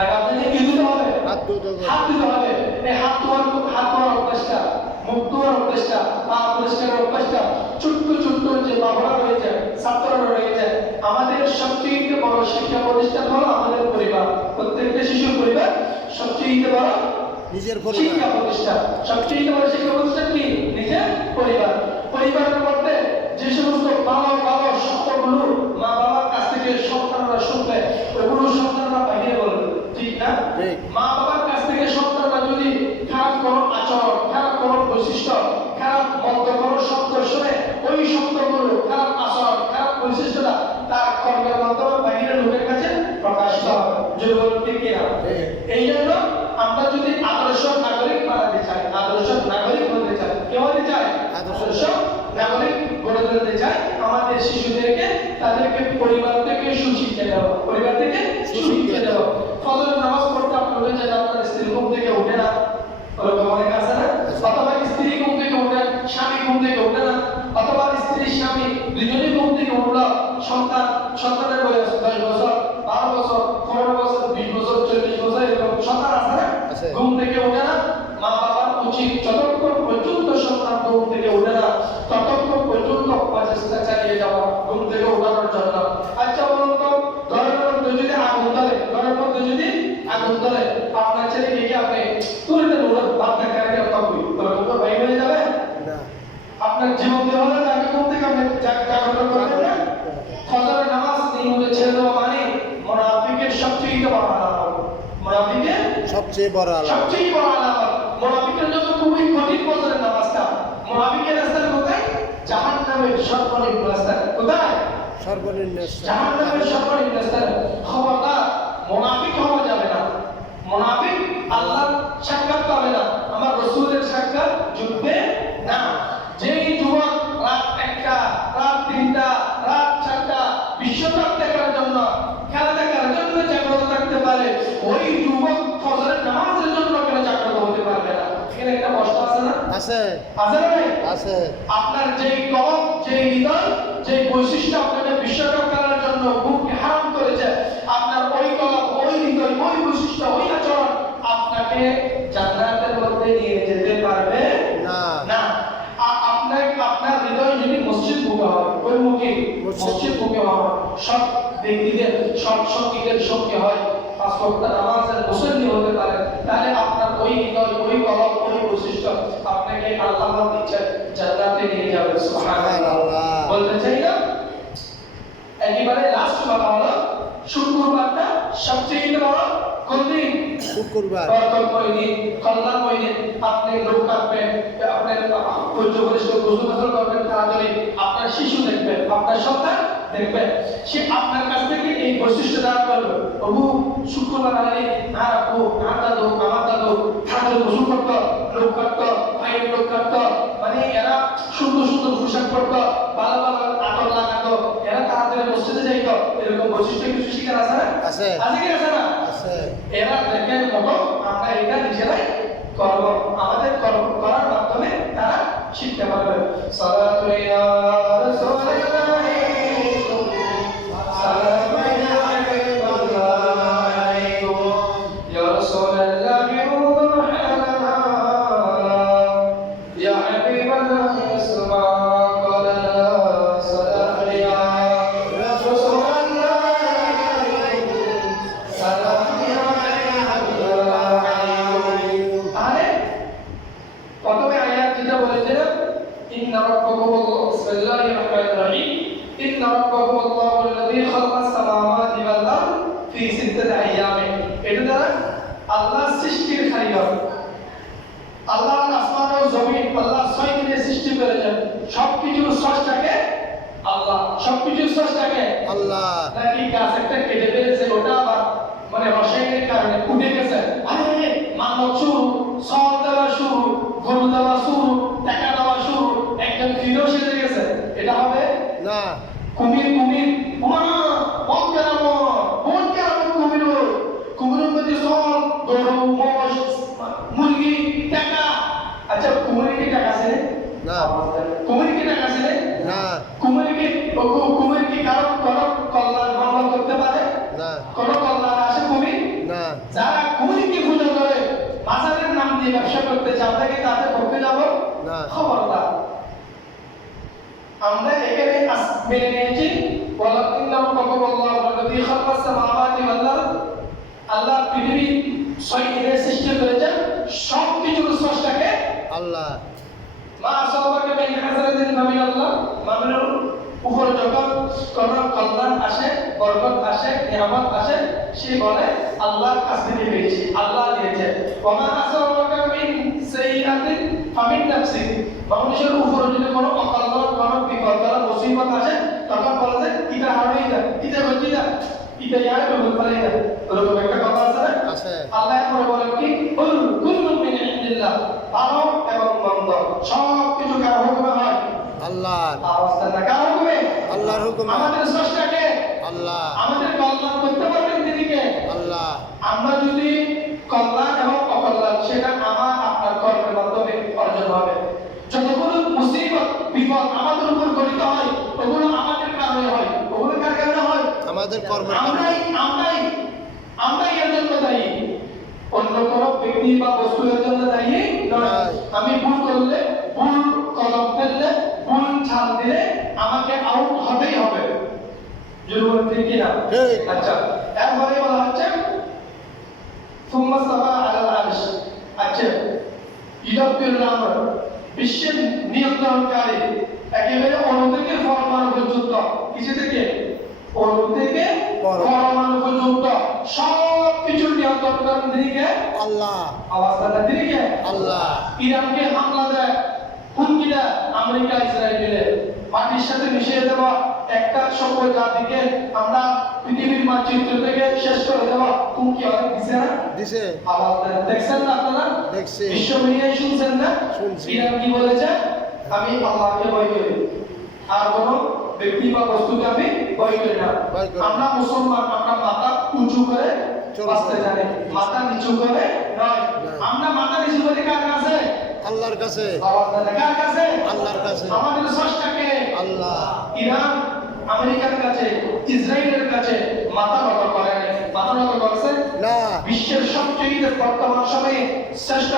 আগে আপনাকে কি দিতে হবে? হাত ধুতে হবে। হাত দিতে হবে। এই হাত ধোয়ার অভ্যাসটা, মুখ ধোয়ার অভ্যাসটা, পা পরিষ্কারের অভ্যাসটা, ছোট্ট ছোট্ট যে বাবারা রয়েছে, ছাত্ররা রয়েছে, আমাদের সবচেয়ে বড় শিক্ষা প্রতিষ্ঠান হলো আমাদের পরিবার। প্রত্যেকটা শিশুর পরিবার সবচেয়ে বড় নিজের শিক্ষা পরিবার। প্রতিষ্ঠান। সবচেয়ে বড় শিক্ষা প্রতিষ্ঠান কি? নিজের পরিবার। পরিবারের মধ্যে যে সমস্ত ভালো ভালো শব্দগুলো মা বাবার কাছ থেকে সন্তানরা শুনবে, ওগুলো সন্তানরা বাইরে বলবে, ঠিক না? ঠিক। মা বাবার কাছ থেকে সন্তানরা যদি খারাপ কোনো আচরণ, খারাপ কোনো বৈশিষ্ট্য, খারাপ মন্দ কোনো শব্দ শুনে, ওই শব্দগুলো, খারাপ আচরণ, খারাপ বৈশিষ্ট্যটা তার কর্মের মাধ্যমে বাইরের লোকের কাছে প্রকাশিত হবে। জোর ঠিক কিনা? এই জন্য আমরা যদি আদর্শ নাগরিক বানাতে চাই, আদর্শ নাগরিক হতে চাই, কে হতে চাই? আদর্শ নাগরিক গড়ে তুলতে চাই, আমাদের শিশুদেরকে তাদেরকে পরিবার থেকে সুশিক্ষা দেওয়া, পরিবার থেকে সুশিক্ষা দেওয়া। ফজরের নামাজ পড়তে আপনি বলে যে আপনার স্ত্রী ঘুম থেকে উঠে না, ওরকম অনেক আছে না? অথবা স্ত্রী ঘুম থেকে উঠে, স্বামী ঘুম থেকে উঠে না, অথবা স্ত্রী স্বামী দুজনেই ঘুম থেকে উঠলো, সন্তানের বয়স 10 বছর, 12 বছর, 15 বছর, 20 বছর, 40 বছর, এরকম সন্তান আছে না? ঘুম থেকে ওঠে না। মা বাবার উচিত যতক্ষণ পর্যন্ত সন্তান ঘুম থেকে ওঠে না, ততক্ষণ পর্যন্ত প্রচেষ্টা চালিয়ে যাওয়া ঘুম থেকে ওঠানোর জন্য। আচ্ছা বলুন তো, ঘরের মধ্যে যদি আগুন ধরে, ঘরের মধ্যে যদি আগুন ধরে, আপনার ছেলেকে কি আপনি তুলতে বলুন ভাত না খাই তখন তখন তো ভাই হয়ে যাবে না। আপনার জীবন দেওয়া হলে তাকে ঘুম থেকে আপনি জাগ্রত করবেন না। ফজরের নামাজ নিয়মিত ছেড়ে দেওয়া মানে মুনাফিকের সবচেয়ে বড় আলামত। মুনাফিকের সবচেয়ে বড় আলামত। সবচেয়ে বড় আলামত। মুনাফিকের জন্য খুবই কঠিন ফজরের নামাজটা। মুনাফিকের রাস্তা কোথায়? জাহান্নামের সর্বনিম্ন রাস্তা। কোথায়? সর্বনিম্ন স্থান। জাহান্নামের সর্বনিম্ন রাস্তা। খবরদার মুনাফিক হওয়া যাবে না। মুনাফিক আল্লাহর সাক্ষাৎ পাবে না, আমার রাসূলের সাক্ষাৎ জুটবে না। যেই যুবক রাত 1টা, রাত 3টা, রাত 4টা বিশ্বকাপ দেখার জন্য, খেলা দেখার জন্য জাগ্রত থাকতে পারে, ওই যুবক ফজরের নামাজের জন্য কেন জাগ্রত হতে পারবে না? এখানে একটা প্রশ্ন আছে না? আছে। আছে না ভাই? আছে। আপনার যেই কলম, যেই হৃদয়, যেই বৈশিষ্ট্য আপনাকে বিশ্বকাপ খেলার জন্য বুককে হারাম করেছে, আপনার ওই কলম, ওই হৃদয়, ওই বৈশিষ্ট্য, ওই আচরণ আপনাকে জান্নাতের মধ্যে নিয়ে যেতে পারবে না। না। আপনার হৃদয় যদি মসজিদ মুখে হয়, ওই মুখে মসজিদ মুখে হয়, সব ব্যক্তিদের, সব সঙ্গীদের সঙ্গে হয়, 5 ওয়াক্ত নামাজের মুসল্লি হতে পারে, তাহলে আপনার ওই হৃদয়, ওই কলম, ওই বৈশিষ্ট্য আপনাকে আল্লাহ দিচ্ছেন জান্নাতে নিয়ে যাবে। সুবহানাল্লাহ। বলতে চাই না? একেবারে লাস্ট কথা হলো, শুক্রবারটা সবচেয়ে বড় কোন দিন? শুক্রবার। বরকতময় দিন, কল্যাণময় দিন। আপনি লোক কাটবেন, আপনার পরিষ্কার গোসল করবেন, তাড়াতাড়ি আপনার শিশু দেখবেন, আপনার সন্তান দেখবেন, সে আপনার কাছ থেকে এই বৈশিষ্ট্য দ্বারা করবে। প্রভু শুক্রবার আলে আর আপু, আর দাদু, আমার দাদু তাদের গোসল করতো, লোক কাটতো, ভাইয়ের লোক কাটতো, মানে এরা সুন্দর সুন্দর পোশাক পরতো, ভালো ভালো আতর লাগাতো, এরা তাড়াতাড়ি মসজিদে যাইতো। এরকম বৈশিষ্ট্য কিছু শিকার আছে না? আছে। আছে কি আছে না? আছে। এরা দেখেন মতো আমরা এটা নিজেরাই করব, আমাদের করার মাধ্যমে তারা শিখতে পারবে। সালাতু ইয়া রাসূলিল্লাহ, সালামু আলাইকুম ইয়া রাসূলিল্লাহ, রুহানা ইয়া হাবিবাল্লাহ, ইসমা ক্বালানা সালাতু ইয়া রাসূলিল্লাহ, সালামু তাহলে প্রথমে আয়াত যেটা বলেছিলাম, ইন্না রাব্বাকুমুল্লাহ, বিসমিল্লাহির রহমানির রহিম, ইন্না রাব্বাকুমুল্লাহুল্লাযী খালাকাস সামাওয়াতি ওয়াল আরদ ফি সিত্তাতি আইয়ামিন। এটা দ্বারা আল্লাহ সৃষ্টির কারিগর। আল্লাহ আসমান ও জমিন আল্লাহ 6 দিনে সৃষ্টি করেছেন। সবকিছুর স্রষ্টাকে আল্লাহ, সবকিছুর স্রষ্টাকে আল্লাহ। নাকি গাছ একটা কেটে ফেলেছে, ওটা আবার মানে রসায়নের কারণে উঠে গেছে, আরে মানব শুরু, সল দেওয়া শুরু, গরু দেওয়া শুরু, টাকা দেওয়া শুরু, একজন ফিরো সেজে গেছে, এটা হবে না। কুমির, কুমির মন কেরামত কুমিরের মধ্যে সল, গরু, মোষ, মুরগি, টাকা। আচ্ছা কুমির কি টাকা আছে না। কুমির কি টাকা আছে না। কুমির কি কারো কল্যাণ মঙ্গল করতে পারে না। কোনো ব্যবসা করতে চাই, আমরা কি তাদের পক্ষে যাব? না। খবরদার। আমরা এখানে মেনে নিয়েছি আল্লাহ পৃথিবী 6 দিনে সৃষ্টি করেছেন, সব কিছুর স্রষ্টাকে আল্লাহ। মা আসাবাকে মিন হাসানাতিন ফামিনাল্লাহ, মানুষের উপর যখন কোন কল্যাণ আসে, বরকত আসে, নিয়ামত আসে, সে বলে আল্লাহর কাছ থেকে পেয়েছি, আল্লাহ দিয়েছে। ওয়া মা আসাবাকা মিন সাইয়্যাতিন ফামিন নাফসিক, মানুষের উপর যদি কোনো অকল্যাণ, কোনো বিপদ, মুসিবত আসে, তখন বলে যে এটা হারাই না, এটা হচ্ছে না, এটা ইয়ার বলতে পারে না। এরকম একটা কথা আছে না? আছে। আল্লাহ এরপরে বলেন কি, কুল কুল্লুম মিন ইনদিল্লাহ, ভালো এবং মন্দ সব কিছু কার হুকুমে হয়? আল্লাহর। আওয়াজটা কার হুকুমে? আল্লাহর হুকুমে। আমাদের স্রষ্টাকে। আল্লাহ। আমাদের কল্যাণ করতে পারবেন তিনি কে? আল্লাহ। আমরা যদি কল্যাণ এবং অকল্যাণ সেটা আমার আপনার কর্মের মাধ্যমে অর্জন হবে। যতগুলো মুসিবত বিপদ আমাদের উপর গঠিত হয়, ওগুলো আমাদের কারণে হয়। ওগুলো কার কারণে হয়? আমাদের কর্মের আমরাই এর জন্য দায়ী। অন্য কোনো ব্যক্তি বা বস্তু এর জন্য দায়ী নয়। আমি ভুল করলে, ভুল কদম ফেললে, ভুল ছাল দিলে আমাকে আউট হতেই হবে। জরুরি ঠিক কি না? ঠিক। আচ্ছা, এরপরে বলা হচ্ছে সুম্মা সাবা আলাল আরশ। আচ্ছা, ইদাব্বির আমর, বিশ্বের নিয়ন্ত্রণকারী, একেবারে অণু থেকে পরমাণু পর্যন্ত, কিছু থেকে অণু থেকে পরমাণু পর্যন্ত সব কিছুর নিয়ন্ত্রণ করেন তিনি কে? আল্লাহ। আওয়াজটা তিনি কে? আল্লাহ। ইরানকে হামলা দেয়, হুমকি দেয় আমেরিকা ইসরায়েল মিলে, মাটির সাথে মিশিয়ে দেওয়া, একটা সভ্য জাতিকে আমরা পৃথিবীর মানচিত্র থেকে শেষ করে দেওয়া হুমকি অনেক দিছে না? দিছে। আওয়াজটা দেখছেন না আপনারা? দেখছি। বিশ্ব মিডিয়ায় শুনছেন না? শুনছি। ইরান কি বলেছে? আমি আল্লাহকে ভয় করি, আর কোনো ব্যক্তি বা বস্তুকে আমি ভয় করি না। ভয় করি না। আমরা মুসলমান, আমরা মাথা উঁচু করে বাঁচতে জানি, মাথা নিচু করে নয়। আমরা মাথা নিচু করে কার কাছে? আল্লাহর কাছে। আওয়াজটা কার কাছে? আল্লাহর কাছে। আমাদের স্রষ্টাকে। আল্লাহ। ইরান আমেরিকার কাছে, ইসরায়েলের কাছে মাথা নত করে নাই। মাথা নত করছে না। বিশ্বের সবচেয়ে বর্তমান সময়ে শ্রেষ্ঠ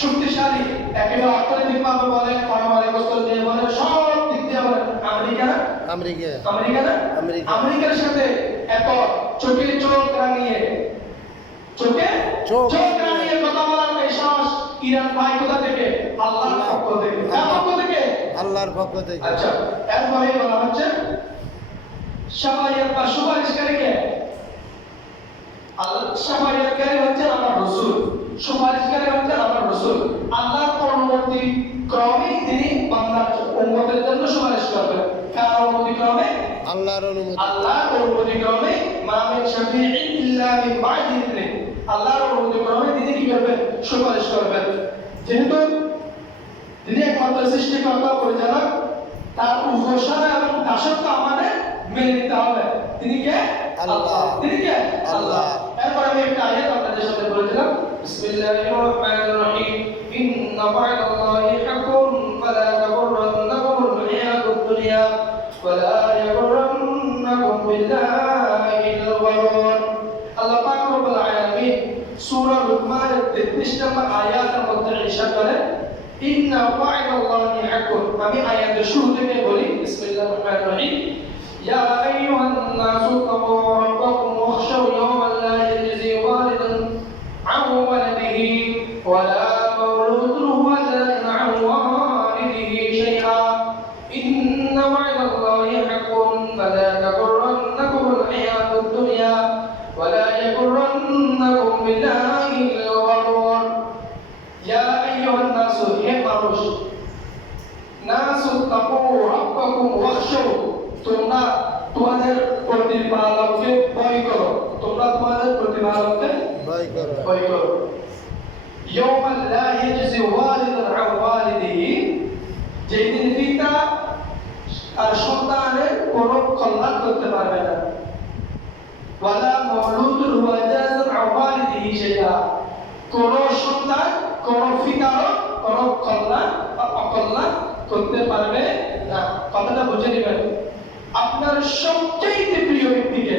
শক্তিশালী, একেবারে অর্থনৈতিকভাবে বলে, পারমাণবিক অস্ত্র দিয়ে বলে, সব দিক দিয়ে বলে আমেরিকা না? আমেরিকা। আমেরিকা না? আমেরিকা। আমেরিকার সাথে এত চোখে চোখ রাঙিয়ে, চোখে চোখ চোখ রাঙিয়ে কথা বলার এই সাহস ইরান ভাই কোথা থেকে? আল্লাহর পক্ষ থেকে। কার পক্ষ থেকে? আল্লাহর পক্ষ থেকে। আচ্ছা, এরপরে বলা হচ্ছে শাফায়াত বা সুপারিশকারী কে? আল্লাহ। শাফায়াতকারী হচ্ছেন আমার রাসূল, সুপারিশকারী হচ্ছেন আমার রাসূল। আল্লাহর অনুমতি ক্রমে তিনি বান্দার উম্মতের জন্য সুপারিশ করবেন। কার অনুমতি ক্রমে? আল্লাহর অনুমতি। আল্লাহর অনুমতি ক্রমে। মা মিন শাফিঈন ইল্লা মিন বা'দি ইذনিহি, আল্লাহর অনুমতি ক্রমে তিনি কি করবেন? সুপারিশ করবেন। যেহেতু তিনি একমাত্র সৃষ্টিকর্তা, পরিচালক, তার ঘোষণা এবং দাসত্ব আমাদের মেনে নিতে হবে। তিনি কে? আল্লাহ। তিনি কে? আল্লাহ। এরপর আমি একটা আয়াত আপনাদের সাথে বলেছিলাম, বিসমিল্লাহির রহমানির রহিম, ইন্না ওয়া'দাল্লাহি হাক্কুন ফালা তাগুররান্নাকুমুল হায়াতুদ দুনিয়া ওয়ালা ইয়াগুররান্নাকুম বিল্লাহিল গরুর। আল্লাহ পাক রব্বুল আলামিন সূরা লুকমানের 33 নম্বর আয়াতের মধ্যে ইরশাদ করেন, ইন্না ওয়া'দাল্লাহি হাক্কুন। আমি আয়াতের শুরু থেকে বলি, বিসমিল্লাহির রহমানির রহিম, ইয়া আইয়ুহান নাসু তাকু রাব্বাকুম ওয়াখশাউ ইয়াওমান লা ইয়াজজি ওয়ালিদুন আন ওয়ালাদিহি ওয়ালা মাওলুদুন হুয়া জাযিন আন ওয়ালিদিহি শাইআ ইন্না ওয়া'দাল্লাহি হাক্কুন ফালা তাগুররান্নাকুমুল হায়াতুদ দুনিয়া ওয়ালা ইয়াগুররান্নাকুম বিল্লাহিল গরুর। ইয়া আইয়ুহান নাসু, হে মানুষ, নাসু তাকু রাব্বাকুম ওয়াখশাউ, তোমরা তোমাদের প্রতিপালককে ভয় করো। তোমরা তোমাদের প্রতিপালককে ভয় করো। ভয় করো। ইয়াওমান লা ইয়াজজি ওয়ালিদুন আন ওয়ালিদিহি, যেদিন পিতা তার সন্তানের কোনো কল্যাণ করতে পারবে না। ওয়ালা মাওলুদুন হুয়া জাযিন আন ওয়ালিদিহি শাইআ, কোন সন্তান কোন পিতারও কোন কল্যাণ বা অকল্যাণ করতে পারবে না। কথাটা বুঝে নেবেন। আপনার সবচেয়ে প্রিয় ব্যক্তিকে,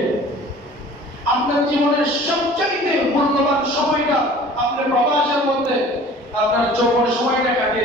আপনার জীবনের সবচেয়ে মূল্যবান সময়টা আপনি প্রবাসের মধ্যে আপনার যৌবন সময়টা কাটিয়ে